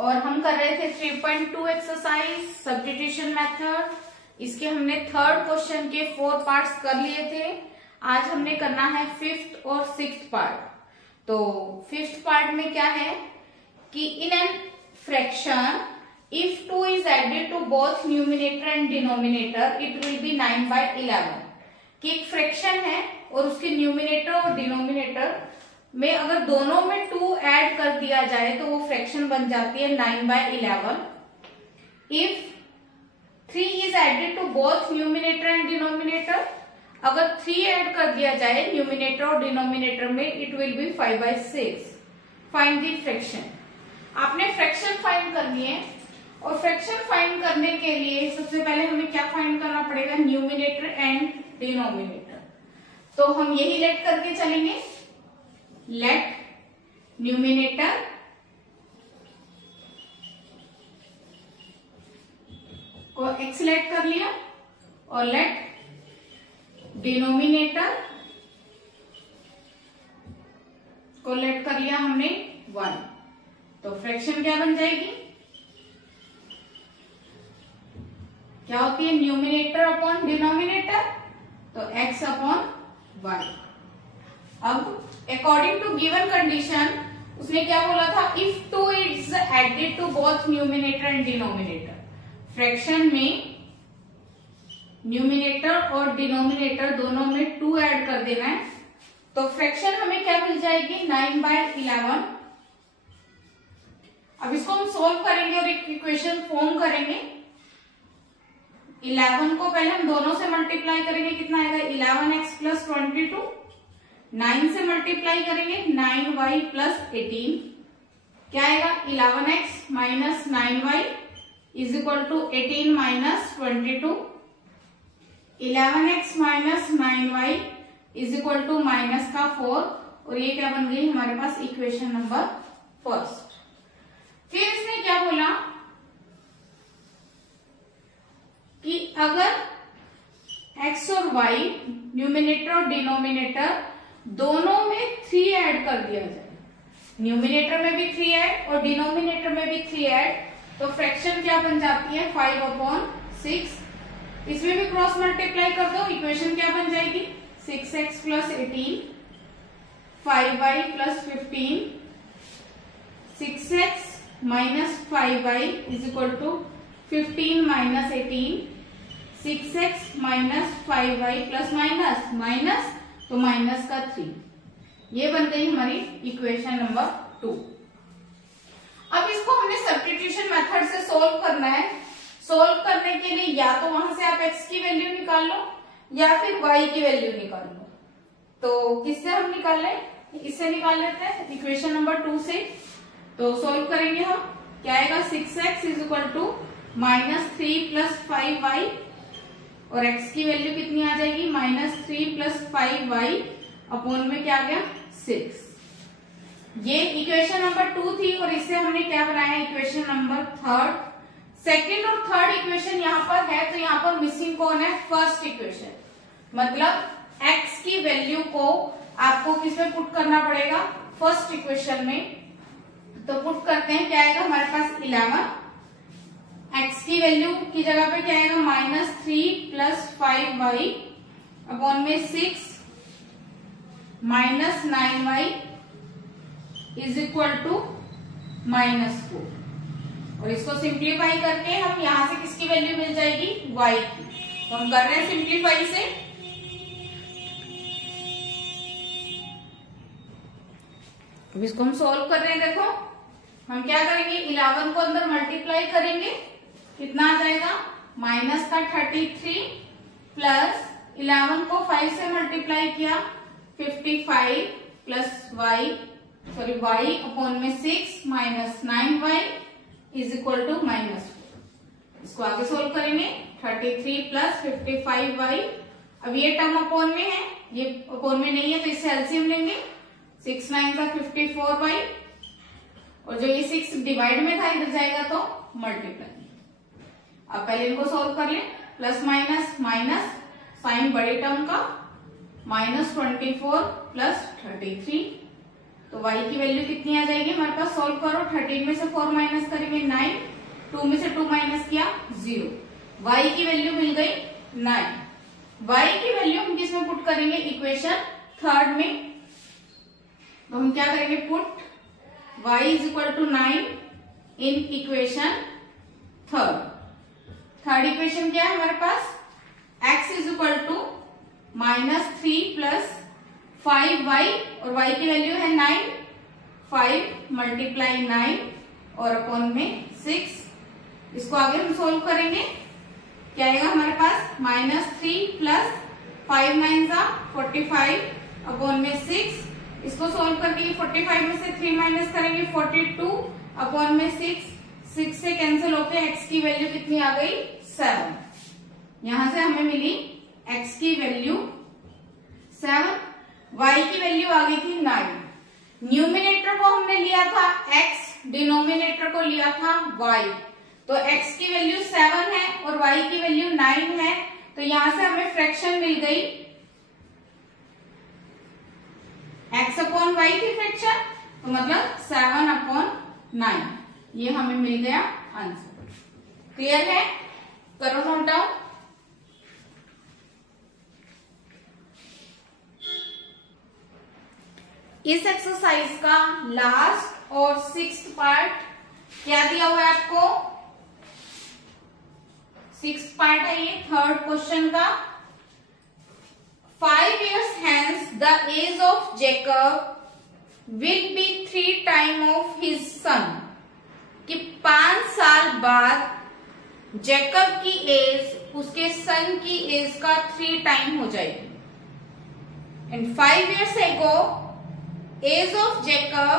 और हम कर रहे थे 3.2 एक्सरसाइज सब्स्टिट्यूशन मेथड। इसके हमने थर्ड क्वेश्चन के 4 पार्ट्स कर लिए थे। आज हमने करना है 5th और 6th पार्ट। तो 5th पार्ट में क्या है कि in an fraction if 2 is added to both numerator and denominator it will be 9/11। कि एक फ्रैक्शन है और उसके न्यूमिनेटर और डिनोमिनेटर में अगर दोनों में 2 ऐड कर दिया जाए तो वो फ्रैक्शन बन जाती है 9/11। If 3 is added to both numerator and denominator, अगर 3 ऐड कर दिया जाए न्यूमिनेटर और डिनोमिनेटर में it will B 5/6। Find the fraction. आपने फ्रैक्शन फाइंड करनी है और फ्रैक्शन फाइंड करने के लिए सबसे पहले हमें क्या फाइंड करना पड़ेगा, न्यूमिनेटर एंड डिनोमिनेटर। तो हम यही लेट करके चलेंगे, लेट न्यूमिनेटर को x लेट कर लिया और लेट डिनोमिनेटर को लेट कर लिया हमने 1। तो फ्रैक्शन क्या बन जाएगी, क्या होती है, न्यूमिनेटर अपॉन डिनोमिनेटर, तो x अपॉन 1। अब अकॉर्डिंग टू गिवन कंडीशन उसने क्या बोला था, if 2 is added to both numerator and denominator. Fraction में न्यूमिनेटर और डिनोमिनेटर दोनों में 2 ऐड कर देना है तो फ्रैक्शन हमें क्या मिल जाएगी, 9/11। अब इसको हम सोल्व करेंगे और एक इक्वेशन फॉर्म करेंगे। 11 को पहले हम दोनों से मल्टीप्लाई करेंगे, कितना आएगा 11x + 22। 9 से मल्टीप्लाई करेंगे 9y + 18, क्या आएगा 11x - 9y = 18 - 22। 11x - 9y = -4 और ये क्या बन गई हमारे पास इक्वेशन नंबर 1। फिर इसने क्या बोला कि अगर x और y न्यूमिनेटर और डिनोमिनेटर दोनों में 3 ऐड कर दिया जाए, न्यूमिनेटर में भी 3 ऐड और डिनोमिनेटर में भी 3 ऐड, तो फ्रैक्शन क्या बन जाती है 5/6। इसमें भी क्रॉस मल्टीप्लाई कर दो, इक्वेशन क्या बन जाएगी 6x + 18, 5y + 15, 6x - 5y = 15 - 18, 6x - 5y + minus तो माइनस का 3। ये बन गई हमारी इक्वेशन नंबर 2। अब इसको हमने सब्स्टिट्यूशन मेथड से सोल्व करना है। सोल्व करने के लिए या तो वहां से आप x की वैल्यू निकाल लो या फिर y की वैल्यू निकाल लो। तो किससे हम निकाल लें, इससे निकाल लेते हैं इक्वेशन नंबर 2 से। तो सोल्व करेंगे हम, क्या आएगा 6x = -3 + 5y और x की वैल्यू कितनी आ जाएगी -3 + 5y अपॉन में क्या आ गया 6। ये इक्वेशन नंबर 2 थी और इससे हमने क्या बनाया इक्वेशन नंबर 3। सेकंड और थर्ड इक्वेशन यहाँ पर है तो यहाँ पर मिसिंग कौन है, फर्स्ट इक्वेशन। मतलब x की वैल्यू को आपको किसमें पुट करना पड़ेगा, फर्स्ट इक्वेशन में। तो पुट करते हैं, क्या आएगा हमारे पास 11, x की वैल्यू की जगह पे क्या आएगा -3 + 5y अपॉन में 6 - 9y = -4। और इसको सिंप्लीफाई करके हम यहां से किसकी वैल्यू मिल जाएगी, y की। तो हम कर रहे हैं सिंप्लीफाई से। अब इसको हम सोल्व कर रहे हैं। देखो हम क्या करेंगे, 11 को अंदर मल्टीप्लाई करेंगे, कितना आ जाएगा -33 प्लस 11 को 5 से मल्टीप्लाई किया 55 प्लस y अपॉन में 6 - 9y = -4। इसको आगे सोल्व करेंगे, 33 + 55y। अब ये टर्म अपॉन में है, ये अपॉन में नहीं है तो इससे एलसीएम लेंगे, 6 9 का 54y और जो ये 6 डिवाइड में था इधर जाएगा तो मल्टीप्लाई। अब पहले इनको सोल्व कर लें, प्लस माइनस साइन बड़े टर्म का -24 + 33 तो y की वैल्यू कितनी आ जाएगी हमारे पास, सॉल्व करो, 13 में से 4 माइनस करेंगे 9, 2 में से 2 माइनस किया 0, y की वैल्यू मिल गई 9। y की वैल्यू हम किसमें पुट करेंगे, इक्वेशन थर्ड में। तो हम क्या करेंगे, put y is equal to 9 in equation third equation क्या है हमारे पास, x is equal to -3 plus 5y और y की वैल्यू है 9, 5 मल्टीप्लाई 9 और अपॉन में 6। इसको आगे हम सोल्व करेंगे, क्या आएगा हमारे पास, -3 प्लस 5 9 जा 45 अपॉन में 6। इसको सोल्व करके 45 में से 3 माइनस करेंगे 42 अपॉन में 6 से कैंसिल होके x की वैल्यू कितनी आ गई, 7। यहां से हमें मिली x की वैल्यू 7, y की वैल्यू आ गई थी 9। न्यूमिनेटर को हमने लिया था x, डिनोमिनेटर को लिया था y। तो x की वैल्यू 7 है और y की वैल्यू 9 है, तो यहां से हमें फ्रैक्शन मिल गई, x अपॉन y थी फ्रैक्शन, तो मतलब 7 अपॉन 9, ये हमें मिल गया आंसर। क्लियर है, करो नोट डाउन। इस एक्सरसाइज का लास्ट और 6th पार्ट क्या दिया हुआ है आपको, 6th पार्ट है ये, थर्ड क्वेश्चन का। 5 years hence the age of Jacob will be 3 times of his son, कि 5 साल बाद जैकब की एज उसके सन की एज का 3 टाइम हो जाएगी। And 5 years ago age of Jacob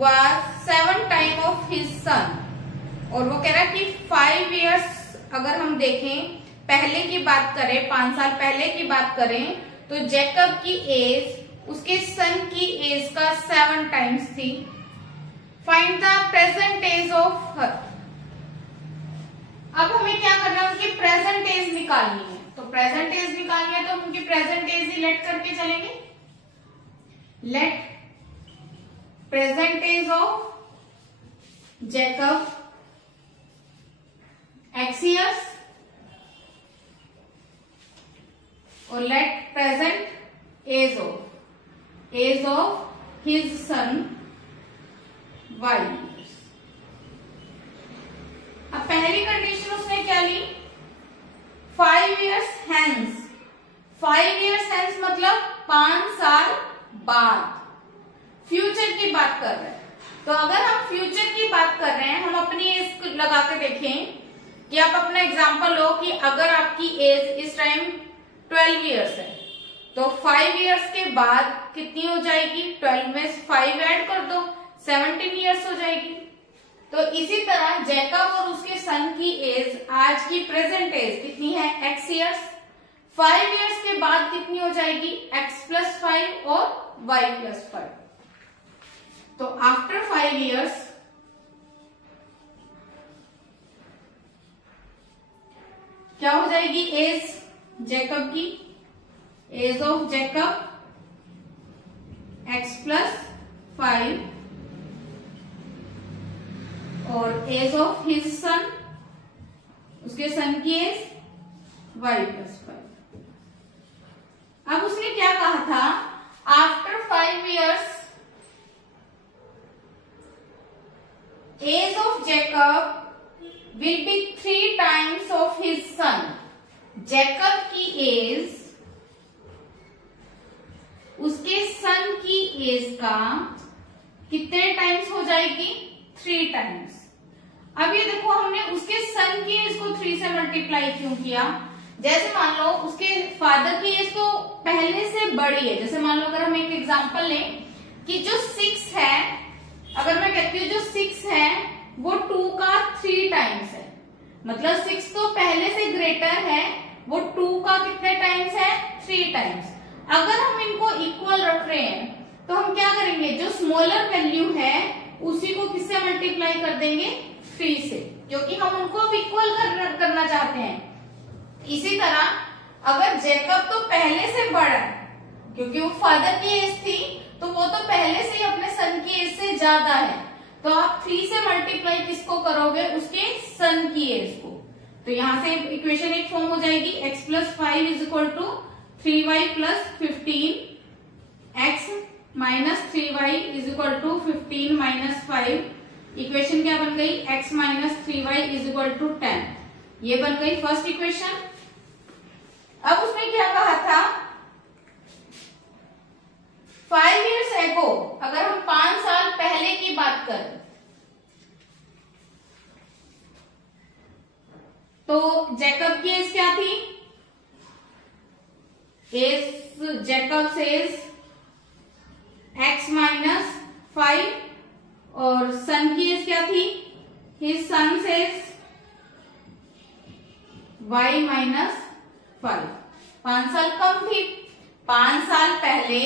was 7 time of his son. और वो कह रहा है कि 5 years अगर हम देखें पहले की बात करें, 5 साल पहले की बात करें, तो जैकब की एज उसके सन की एज का 7 टाइम्स थी। Find the present age of her. अब हमें क्या करना है, उनकी प्रेजेंट एज निकालनी है। तो प्रेजेंट एज निकालनी है तो हम उनकी प्रेजेंट एज ही लेट करके चलेंगे। Let present age of Jacob x years और let present age of his son y years। अब पहली कंडीशन उसने क्या ली, 5 years hence। 5 years hence मतलब 5 साल बाद, फ्यूचर की बात कर रहे हैं। तो अगर हम फ्यूचर की बात कर रहे हैं, हम अपनी एज लगा के देखें कि आप अपना एग्जांपल लो कि अगर आपकी एज इस टाइम 12 इयर्स है, तो 5 इयर्स के बाद कितनी हो जाएगी, 12 में 5 ऐड कर दो, 17 इयर्स हो जाएगी। तो इसी तरह जैकब और उसके सन की एज, आज की प्रेजेंट एज कितनी है, x इयर्स। 5 इयर्स के बाद कितनी हो जाएगी, x प्लस 5 और y प्लस 5। तो आफ्टर 5 इयर्स क्या हो जाएगी एज जैकब की, age of Jacob x plus 5 और एज ऑफ हिज सन, उसके सन की एज y प्लस 5। अब उसने क्या कहा था, after 5 years age of Jacob will be 3 times of his son। Jacob की एज उसके सन की एज का कितने टाइम्स हो जाएगी, 3 टाइम्स। अब ये देखो हमने उसके सन की एज को 3 से मल्टीप्लाई क्यों किया, जैसे मान लो उसके फादर की एज तो पहले से बड़ी है। जैसे मान लो अगर हम एक एग्जांपल लें कि जो 6 है, अगर मैं कहती हूँ जो 6 है वो 2 का 3 टाइम्स है, मतलब 6 तो पहले से ग्रेटर है, वो 2 का कितने टाइम्स है, 3 टाइम्स। अगर हम इनको इक्वल रख रहे हैं तो हम क्या करेंगे, जो स्मॉलर वैल्यू है उसी को किससे मल्टीप्लाई कर देंगे, 3 से, क्योंकि हम उनको इक्वल करना चाहते हैं। इसी तरह अगर जैकब तो पहले से बड़ा है, क्योंकि वो फादर की एज थी, तो वो वो तो पहले से ही अपने सन की एज से ज्यादा है, तो आप 3 से मल्टीप्लाई किसको करोगे, उसके सन की एज को। तो यहां से इक्वेशन एक फॉर्म हो जाएगी, x + 5 = 3y + 15, x - 3y = 15 - 5। Equation क्या बन गई, x - 3y = 10। ये बन गई फर्स्ट इक्वेशन। अब उसने क्या कहा था, 5 years ago, अगर हम 5 साल पहले की बात करें तो जैकब की एज क्या थी, जैकब एज x - 5 और सन की एज क्या थी, हिज सन एज y - 5। 5 साल कम थी, 5 साल पहले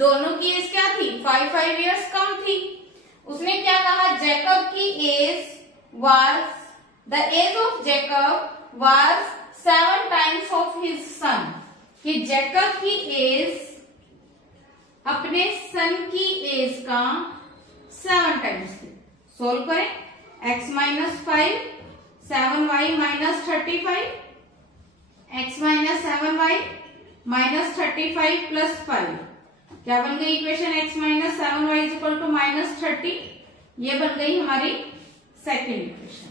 दोनों की एज क्या थी, 5 years कम थी। उसने क्या कहा, जैकब की age was, the age of Jacob was 7 times of his son, कि जैकब की एज अपने सन की एज का 7 times थी। सोल्व करें, x - 5 7y - 35, x - 7y - 35 + 5, क्या बन गई इक्वेशन, x - 7y = -30। ये बन गई हमारी सेकेंड इक्वेशन।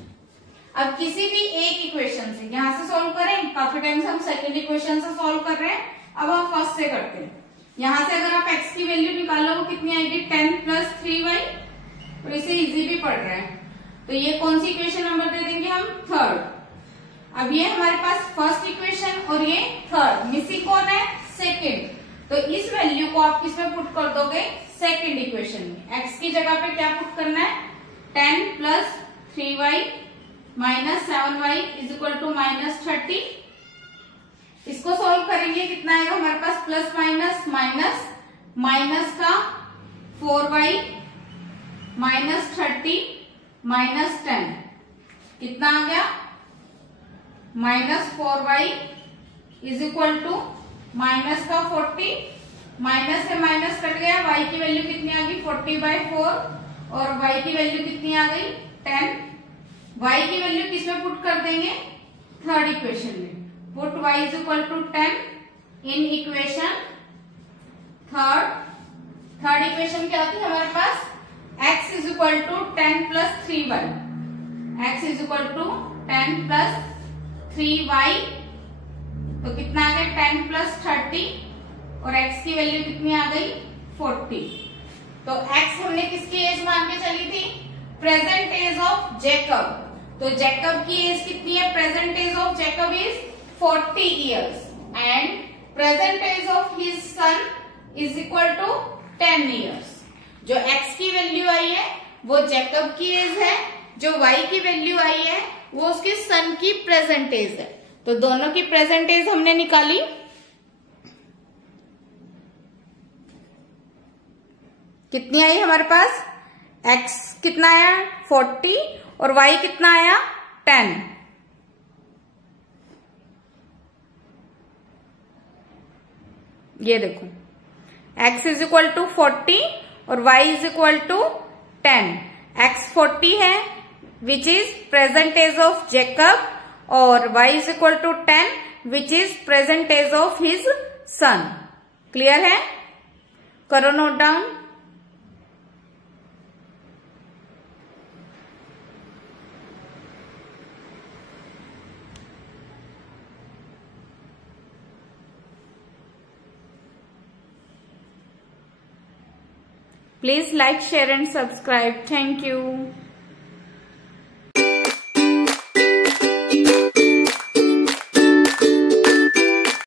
अब किसी भी एक इक्वेशन से यहां से सॉल्व करें, काफी टाइम से हम सेकेंड इक्वेशन से सॉल्व कर रहे हैं, अब हम फर्स्ट से करते हैं। यहां से अगर आप x की वैल्यू निकालो वो कितनी आएगी, 10 + 3y, और इसे इजी भी पढ़ रहे हैं, तो ये कौन सी इक्वेशन नंबर दे देंगे हम, थर्ड। अब ये हमारे पास फर्स्ट इक्वेशन और ये थर्ड, मिसिंग कौन है, सेकेंड। तो इस वैल्यू को आप किसमें पुट कर दोगे, सेकेंड इक्वेशन में। x की जगह पे क्या पुट करना है, 10 + 3y - 7y = -30। इसको सॉल्व करेंगे, कितना आएगा हमारे पास, प्लस माइनस माइनस, माइनस का 4y -30 -10, कितना आ गया, -4y = माइनस का 40, माइनस से माइनस कट गया, y की वैल्यू कितनी आ गई, 40/4, और y की वैल्यू कितनी आ गई, 10। y की वैल्यू किसमें पुट कर देंगे, थर्ड इक्वेशन में। पुट y = 10 इन इक्वेशन थर्ड। थर्ड इक्वेशन क्या होती है हमारे पास, x = 10 + 3y, x = 10 + 3y, तो कितना आ गया, 10 + 30, और x की वैल्यू कितनी आ गई, 40। तो x हमने किसकी एज मान के चली थी, प्रेजेंट एज ऑफ जैकब। तो जैकब की एज कितनी है, present age of Jacob is 40 years and present age of his son = 10 years। जो x की वैल्यू आई है वो जैकब की एज है, जो y की वैल्यू आई है वो उसके सन की प्रेजेंट एज है। तो दोनों की प्रेजेंट एज हमने निकाली, कितनी आई हमारे पास, x कितना आया 40 और y कितना आया 10। ये देखो, x = 40 और y = 10। x 40 है which is present age of Jacob, और y = 10 which is present age of his son. Clear है, करो note down. Please like, share and subscribe. Thank you.